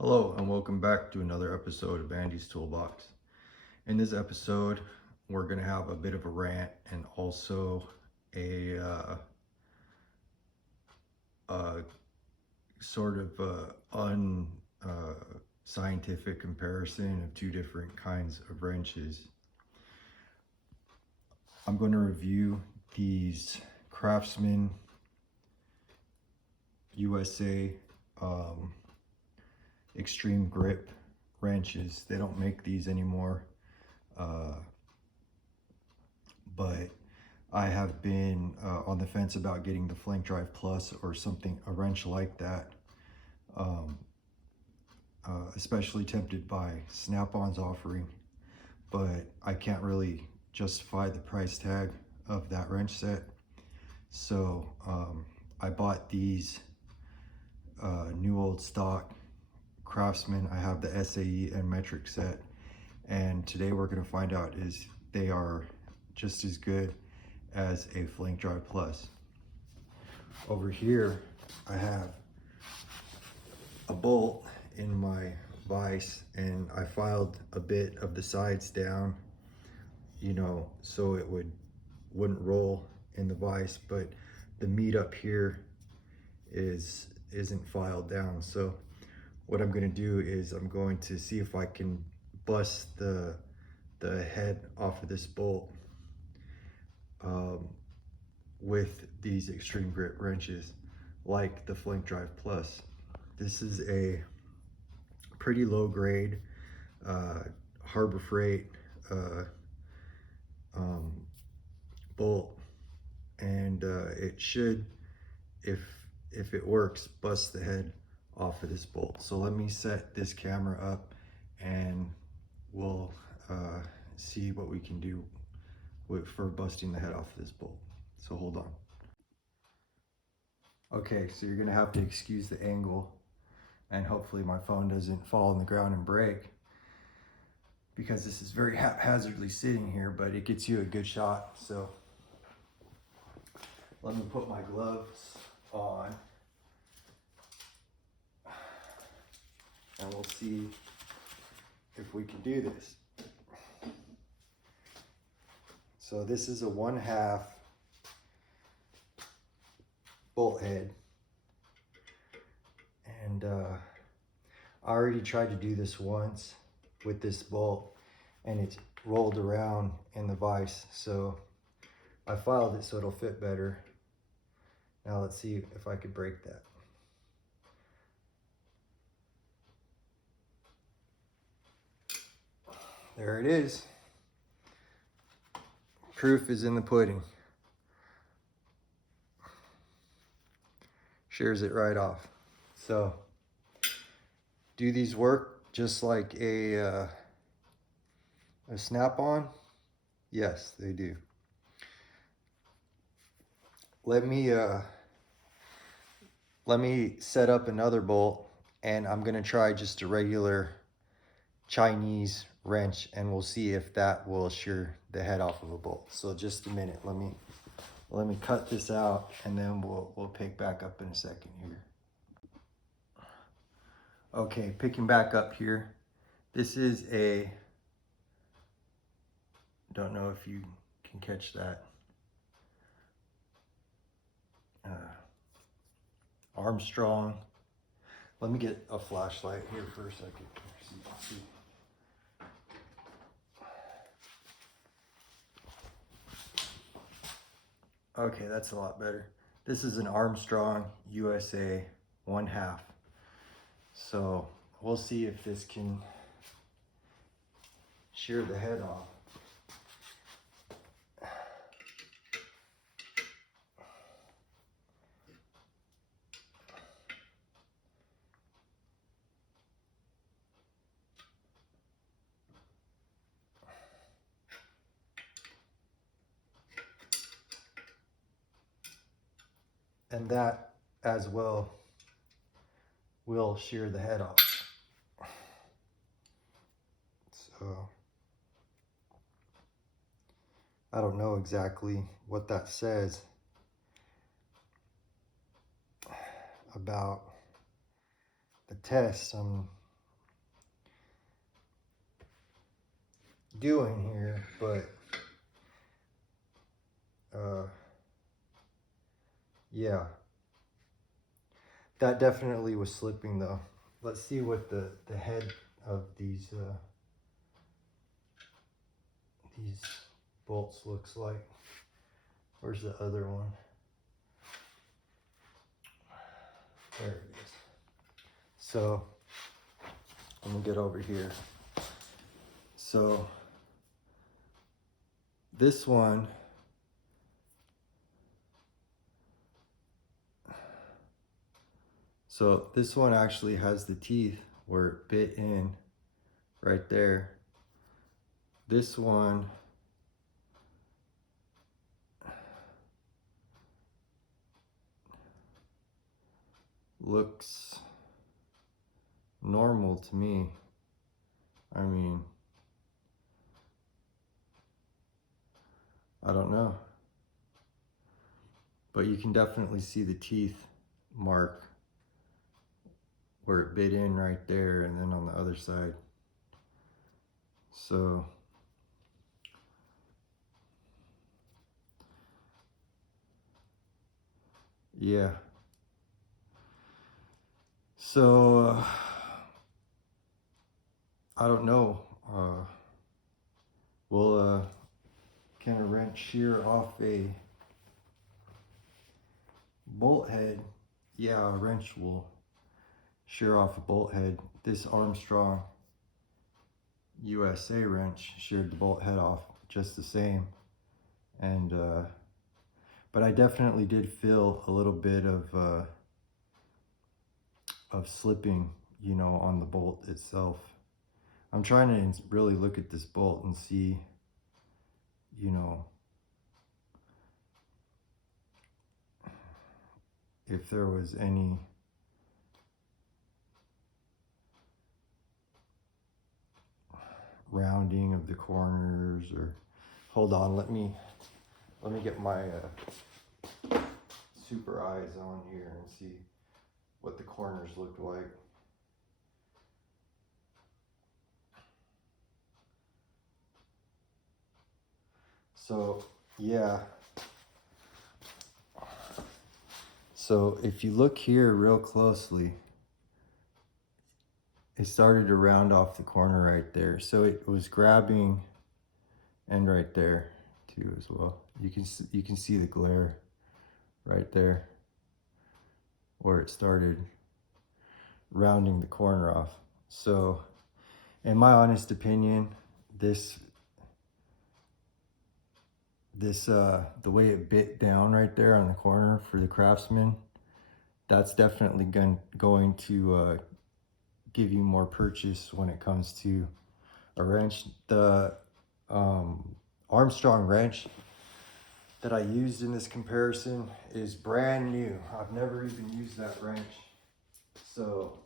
Hello and welcome back to another episode of Andy's Toolbox. In this episode, we're going to have a bit of a rant and also a sort of unscientific comparison of two different kinds of wrenches. I'm going to review these Craftsman USA extreme grip wrenches. They don't make these anymore, but I have been on the fence about getting the Flank Drive Plus or something, a wrench like that, especially tempted by Snap-on's offering, but I can't really justify the price tag of that wrench set. So I bought these new old stock Craftsman. I have the SAE and metric set, and today we're going to find out is they are just as good as a Flank Drive Plus. Over here I have a bolt in my vise, and I filed a bit of the sides down, you know, so it wouldn't roll in the vise, but the meat up here isn't filed down. So what I'm going to do is I'm going to see if I can bust the head off of this bolt with these extreme grip wrenches like the Flank Drive Plus. This is a pretty low grade Harbor Freight bolt, and it should, if it works, bust the head off of this bolt. So let me set this camera up and we'll see what we can do for busting the head off of this bolt. So hold on. Okay, so you're gonna have to excuse the angle, and hopefully my phone doesn't fall on the ground and break, because this is very haphazardly sitting here, but it gets you a good shot. So let me put my gloves on and we'll see if we can do this. So this is a 1/2 bolt head, and I already tried to do this once with this bolt and it's rolled around in the vise, so I filed it so it'll fit better. Now let's see if I could break that. There it is. Proof is in the pudding. Shears it right off. So, do these work just like a Snap-on? Yes, they do. Let me set up another bolt, and I'm gonna try just a regular Chinese wrench, and we'll see if that will shear the head off of a bolt. So just a minute, let me cut this out, and then we'll pick back up in a second here. Okay, picking back up here. This is a, don't know if you can catch that, Armstrong. Let me get a flashlight here for a second so you can see. Okay, that's a lot better. This is an Armstrong USA 1/2. So we'll see if this can shear the head off. And that as well will shear the head off. So I don't know exactly what that says about the test. I'm doing here, but yeah, that definitely was slipping though. Let's see what the head of these bolts looks like. Where's the other one? There it is. So let me get over here. So this one, actually has the teeth where it bit in right there. This one looks normal to me. I mean, I don't know, but you can definitely see the teeth mark where it bit in right there, and then on the other side. So yeah, so I don't know. Can a wrench shear off a bolt head? Yeah, a wrench will shear off a bolt head. This Armstrong USA wrench sheared the bolt head off just the same. And but I definitely did feel a little bit of slipping, you know, on the bolt itself. I'm trying to really look at this bolt and see, you know, if there was any rounding of the corners, or hold on, let me get my super eyes on here and see what the corners look like. So yeah, so if you look here real closely, it started to round off the corner right there. So it was grabbing, and right there too as well. You can see the glare right there where it started rounding the corner off. So in my honest opinion, the way it bit down right there on the corner for the Craftsman, that's definitely going to give you more purchase when it comes to a wrench. The Armstrong wrench that I used in this comparison is brand new. I've never even used that wrench. So,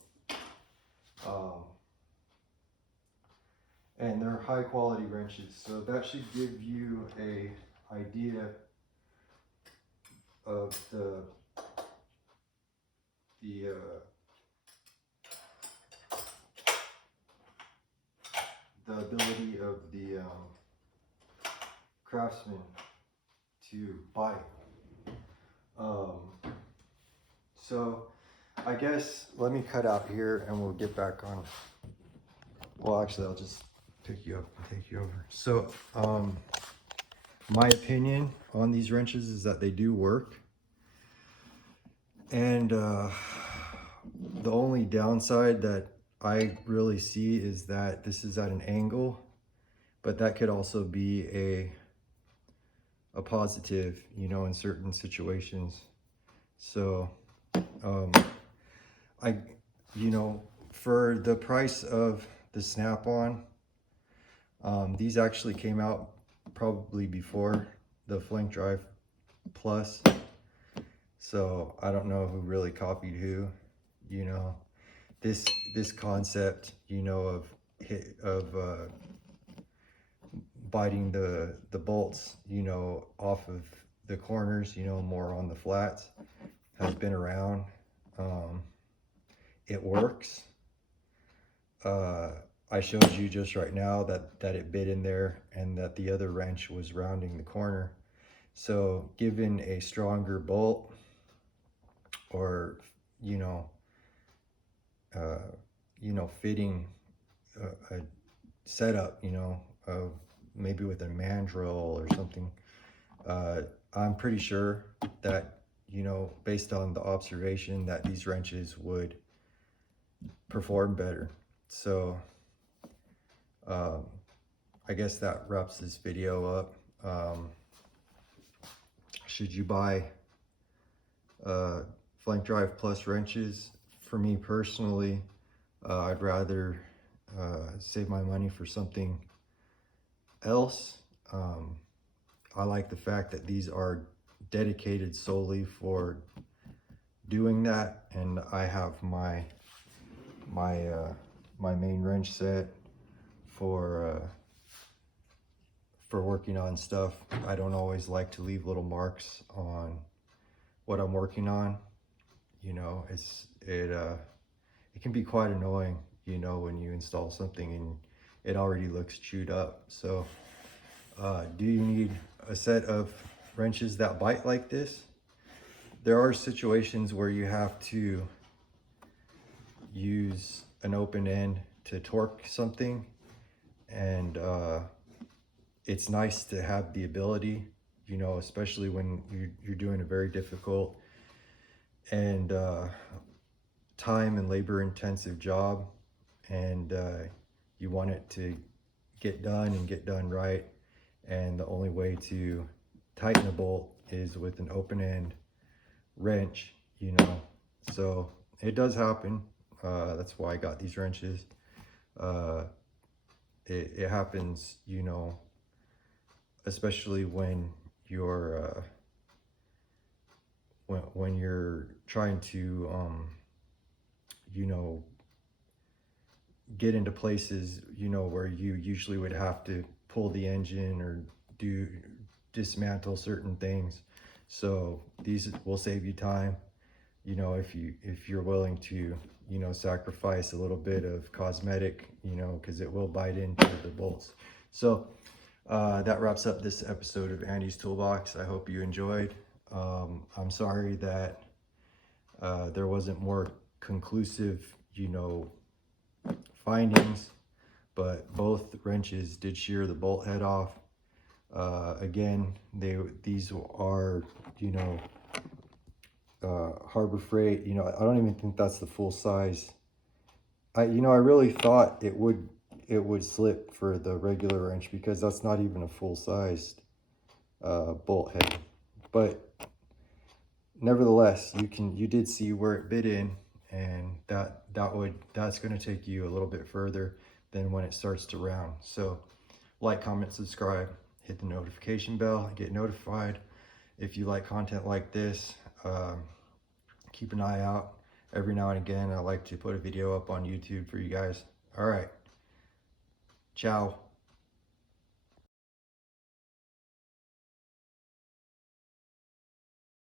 and they're high quality wrenches. So that should give you a idea of the ability of the Craftsman to bite. So I guess let me cut out here and we'll get back on. Well, actually, I'll just pick you up and take you over. So my opinion on these wrenches is that they do work. And the only downside that I really see is that this is at an angle, but that could also be a positive, you know, in certain situations. So you know, for the price of the Snap-on, these actually came out probably before the Flank Drive Plus. So I don't know who really copied who, you know. This concept, you know, of biting the bolts, you know, off of the corners, you know, more on the flats, has been around. It works. I showed you just right now that it bit in there and that the other wrench was rounding the corner. So given a stronger bolt, or you know, fitting a setup, of maybe with a mandrel or something, I'm pretty sure that, based on the observation, that these wrenches would perform better. So I guess that wraps this video up. Should you buy Flank Drive Plus wrenches? For me personally, I'd rather save my money for something else. I like the fact that these are dedicated solely for doing that, and I have my main wrench set for working on stuff. I don't always like to leave little marks on what I'm working on. It can be quite annoying, when you install something and it already looks chewed up. So do you need a set of wrenches that bite like this? There are situations where you have to use an open end to torque something, and it's nice to have the ability, especially when you're doing a very difficult and time and labor intensive job, and you want it to get done and get done right. And the only way to tighten a bolt is with an open end wrench, so it does happen. That's why I got these wrenches. It happens, especially when you're when you're trying to get into places, where you usually would have to pull the engine or dismantle certain things. So these will save you time, if you're willing to, sacrifice a little bit of cosmetic, because it will bite into the bolts. So that wraps up this episode of Andy's Toolbox. I hope you enjoyed. I'm sorry that there wasn't more conclusive, findings, but both wrenches did shear the bolt head off. Again, these are, Harbor Freight. I don't even think that's the full size. I really thought it would slip for the regular wrench, because that's not even a full sized bolt head. But nevertheless, you did see where it bit in, and that's going to take you a little bit further than when it starts to round. So like, comment, subscribe, hit the notification bell, get notified if you like content like this. Keep an eye out. Every now and again, I like to put a video up on YouTube for you guys. All right. Ciao.